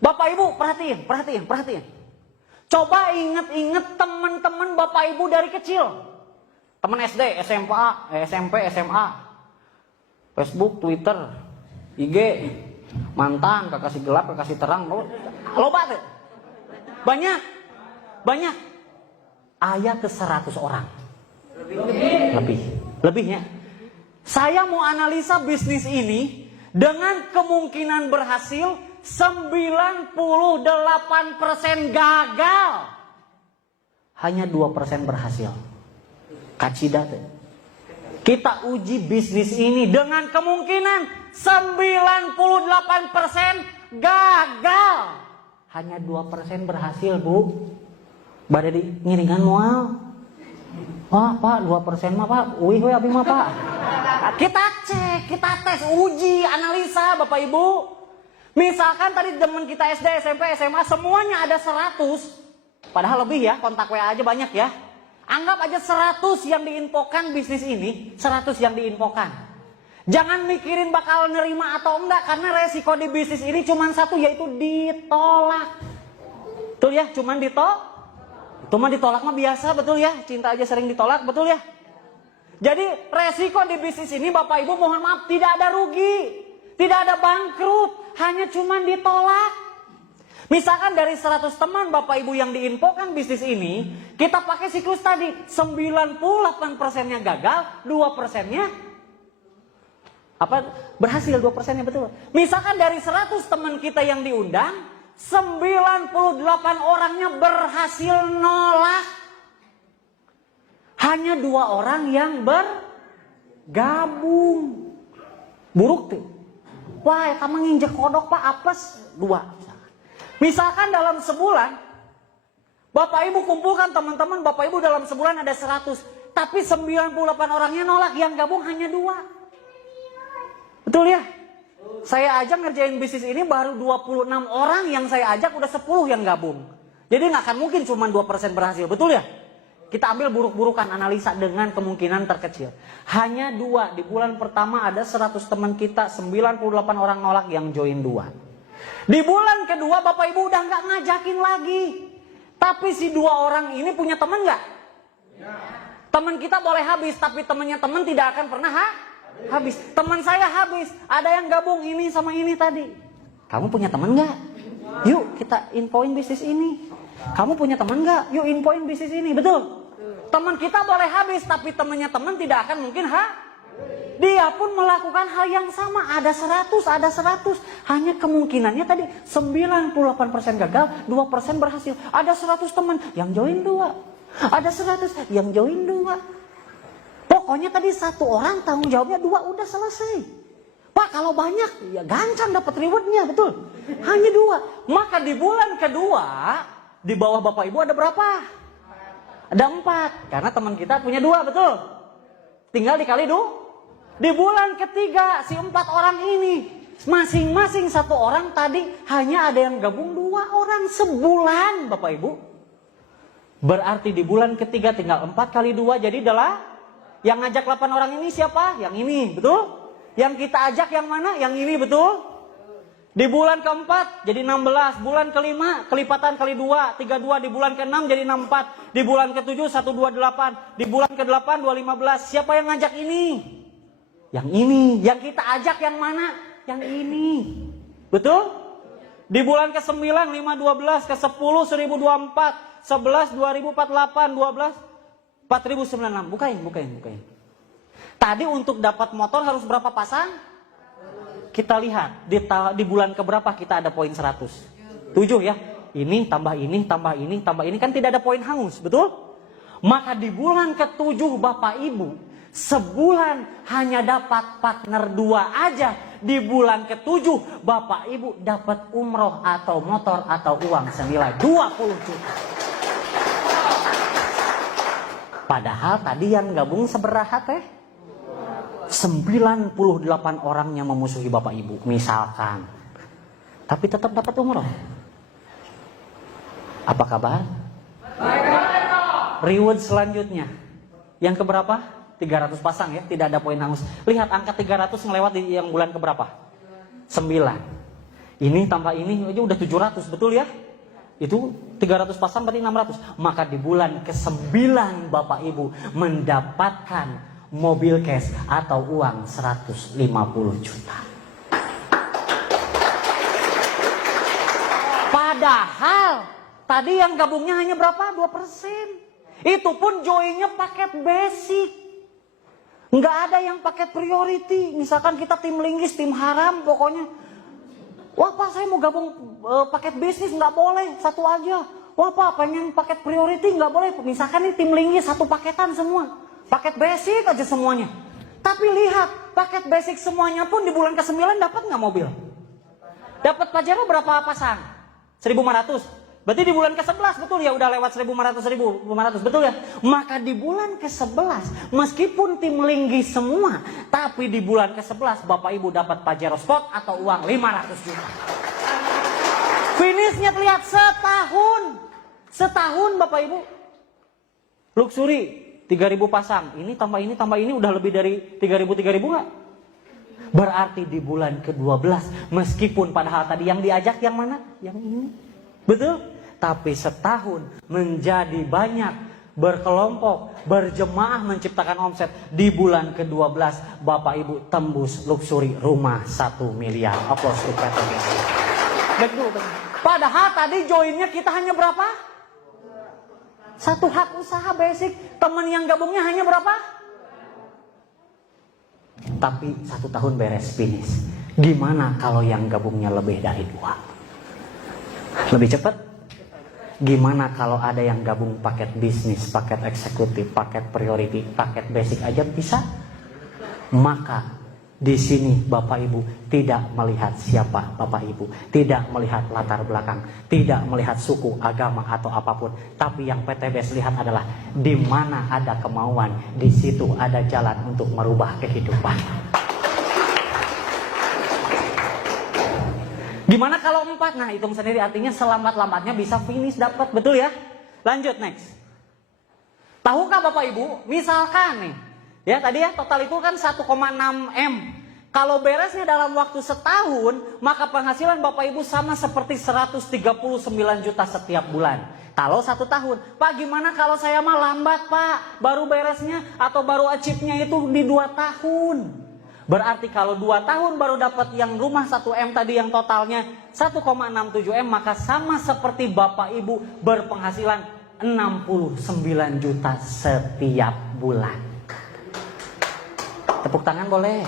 Bapak Ibu perhatiin. Coba inget-inget teman-teman Bapak Ibu dari kecil. Teman SD, SMP, SMA. Facebook, Twitter, IG, mantan, kekasih gelap, kekasih terang. Loba tuh. Banyak. Aya ke 100 orang. Lebihnya. Saya mau analisa bisnis ini dengan kemungkinan berhasil 98% gagal. Hanya 2% berhasil. Kacida tuh. Kita uji bisnis ini dengan kemungkinan 98% gagal. Hanya 2% berhasil, Bu. Bade di ngiringan moal. Wah, Pak, 2% mah, Pak. Uih, abi mah, Pak. Kita cek, kita tes, uji, analisa, Bapak Ibu. Misalkan tadi teman kita SD, SMP, SMA semuanya ada 100. Padahal lebih ya, kontak WA aja banyak ya. Anggap aja 100 yang diinfokan bisnis ini, 100 yang diinfokan. Jangan mikirin bakal nerima atau enggak, karena resiko di bisnis ini cuma satu, yaitu ditolak. Betul ya, cuma ditolak. Itu mah ditolak mah biasa, betul ya. Cinta aja sering ditolak, betul ya. Jadi resiko di bisnis ini Bapak Ibu mohon maaf tidak ada rugi. Tidak ada bangkrut, hanya cuma ditolak. Misalkan dari 100 teman Bapak Ibu yang diinfokan bisnis ini, kita pakai siklus tadi, 98%-nya gagal, 2%-nya berhasil, 2%-nya betul. Misalkan dari 100 teman kita yang diundang, 98 orangnya berhasil nolak. Hanya 2 orang yang bergabung. Buruk tuh. Wah, kamu nginjek kodok Pak, apes 2. Misalkan dalam sebulan, Bapak Ibu kumpulkan teman-teman Bapak Ibu dalam sebulan ada 100. Tapi 98 orangnya nolak, yang gabung hanya 2. Betul ya? Saya ajak ngerjain bisnis ini baru 26 orang yang saya ajak, udah 10 yang gabung. Jadi nggak akan mungkin cuma 2% berhasil, betul ya? Kita ambil buruk-burukan analisa dengan kemungkinan terkecil. Hanya 2, di bulan pertama ada 100 teman kita, 98 orang nolak yang join 2. Di bulan kedua Bapak Ibu udah nggak ngajakin lagi. Tapi si 2 orang ini punya teman nggak? Ya. Teman kita boleh habis, tapi temannya teman tidak akan pernah habis. Teman saya habis, ada yang gabung ini sama ini tadi. Kamu punya teman nggak? Yuk kita infoin bisnis ini. Kamu punya teman nggak? Yuk infoin bisnis ini, betul? Teman kita boleh habis, tapi temannya teman tidak akan mungkin Dia pun melakukan hal yang sama. Ada 100. Hanya kemungkinannya tadi 98% gagal, 2% berhasil. Ada 100 teman yang join 2. Ada 100 yang join 2. Pokoknya tadi 1 orang tanggung jawabnya 2, udah selesai. Pak, kalau banyak ya gancang dapat rewardnya, betul? Hanya 2. Maka di bulan kedua di bawah Bapak Ibu ada berapa? Ada 4. Karena teman kita punya 2, betul? Tinggal dikali 2. Di bulan ketiga si 4 orang ini masing-masing 1 orang tadi hanya ada yang gabung 2 orang sebulan, Bapak Ibu. Berarti di bulan ketiga tinggal 4 kali 2 jadi adalah yang ngajak 8 orang ini siapa? Yang ini, betul? Yang kita ajak yang mana? Yang ini, betul? Di bulan keempat jadi 16, bulan kelima kelipatan kali 2, 32, di bulan ke-6 jadi 64, di bulan ke-7 128, di bulan ke-8 215. Siapa yang ngajak ini? Yang ini. Yang kita ajak yang mana? Yang ini. Betul? Di bulan ke-9 512, ke-10 1024, 11 2048, 12 4096. Bukain. Tadi untuk dapat motor harus berapa pasang? Kita lihat di bulan keberapa kita ada poin 100. 7 ya. Ini tambah ini kan tidak ada poin hangus, betul? Maka di bulan ke-7 Bapak Ibu sebulan hanya dapat partner 2 aja. Di bulan ke-7 Bapak Ibu dapat umroh atau motor atau uang senilai 20 juta. Padahal tadi yang gabung seberaha teh 98 orangnya memusuhi Bapak Ibu misalkan. Tapi tetap dapat umroh. Apa kabar? Reward selanjutnya. Yang keberapa? 300 pasang ya, tidak ada poin hangus. Lihat angka 300 melewat di yang bulan keberapa? 9. Ini tambah ini aja udah 700, betul ya? Itu 300 pasang berarti 600. Maka di bulan ke-9 Bapak Ibu mendapatkan mobil cash atau uang 150 juta. Padahal tadi yang gabungnya hanya berapa? 2%. Itu pun joinnya paket basic. Nggak ada yang paket priority. Misalkan kita tim linggis, tim haram pokoknya. Wah Pak, saya mau gabung paket bisnis, nggak boleh, satu aja. Wah Pak, pengen paket priority, nggak boleh. Misalkan ini tim linggis satu paketan semua, paket basic aja semuanya. Tapi lihat, paket basic semuanya pun di bulan ke-9 dapat nggak mobil? Dapat Pajero berapa pasang? 1.500. Berarti di bulan ke-11 betul ya, udah lewat 1.500, betul ya? Maka di bulan ke-11 meskipun tim linggis semua, tapi di bulan ke-11 Bapak Ibu dapat Pajero Sport atau uang 500 juta. Finishnya terlihat setahun Bapak Ibu. Luxury 3.000 pasang, ini tambah ini udah lebih dari 3.000 nggak? Berarti di bulan ke-12 meskipun padahal tadi yang diajak yang mana? Yang ini. Betul? Tapi setahun menjadi banyak, berkelompok, berjemaah menciptakan omset. Di bulan ke-12 Bapak Ibu tembus luxury rumah 1 miliar. Aplaus to PTBS. Betul. Padahal tadi joinnya kita hanya berapa? Satu hak usaha basic. Teman yang gabungnya hanya berapa? Tapi 1 tahun beres finish. Gimana kalau yang gabungnya lebih dari 2? Lebih cepat? Gimana kalau ada yang gabung paket bisnis, paket eksekutif, paket priority, paket basic aja bisa? Maka di sini Bapak Ibu tidak melihat siapa Bapak Ibu, tidak melihat latar belakang, tidak melihat suku, agama atau apapun. Tapi yang PTBS lihat adalah di mana ada kemauan, di situ ada jalan untuk merubah kehidupan. Gimana kalau 4? Nah hitung sendiri, artinya selambat-lambatnya bisa finish dapat, betul ya? Lanjut next. Tahukah Bapak Ibu, misalkan nih, ya tadi ya total itu kan 1,6 M. Kalau beresnya dalam waktu setahun, maka penghasilan Bapak Ibu sama seperti 139 juta setiap bulan. Kalau 1 tahun, Pak gimana kalau saya mah lambat Pak, baru beresnya atau baru achieve-nya itu di 2 tahun. Berarti kalau 2 tahun baru dapat yang rumah 1 M tadi yang totalnya 1,67 M, maka sama seperti Bapak Ibu berpenghasilan 69 juta setiap bulan. Tepuk tangan boleh.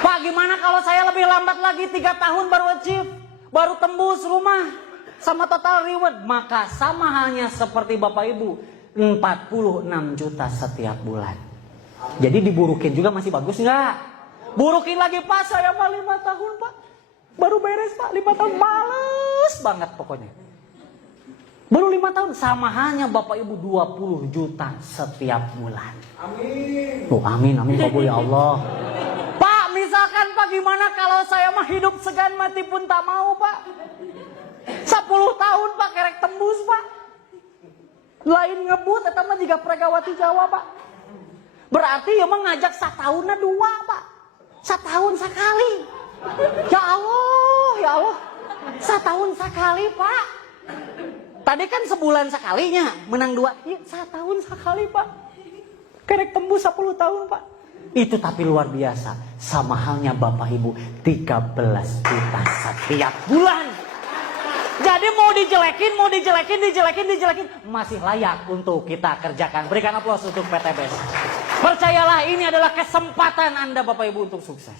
Pak gimana kalau saya lebih lambat lagi 3 tahun baru achieve, baru tembus rumah sama total reward, maka sama halnya seperti Bapak Ibu 46 juta setiap bulan. Jadi diburukin juga masih bagus nggak? Burukin lagi Pak, saya mah 5 tahun Pak, baru beres Pak, 5 tahun males banget pokoknya. Baru 5 tahun, sama halnya Bapak Ibu 20 juta setiap bulan. Amin. Oh, amin, kabul ya Allah. Pak misalkan Pak gimana kalau saya mah hidup segan mati pun tak mau Pak. 10 tahun Pak kerek tembus Pak. Lain ngebut, eta mah jiga Pregawati Jawa Pak. Berarti ya mengajak 1 tahunnya 2 Pak. 1 tahun sekali. Ya Allah. 1 tahun sekali Pak. Tadi kan sebulan sekalinya menang 2. Ya, 1 tahun sekali Pak. Kerek tembus 10 tahun Pak. Itu tapi luar biasa. Sama halnya Bapak Ibu 13 juta setiap bulan. Jadi mau dijelekin masih layak untuk kita kerjakan. Berikan aplaus untuk PTBS. Percayalah ini adalah kesempatan Anda Bapak Ibu untuk sukses.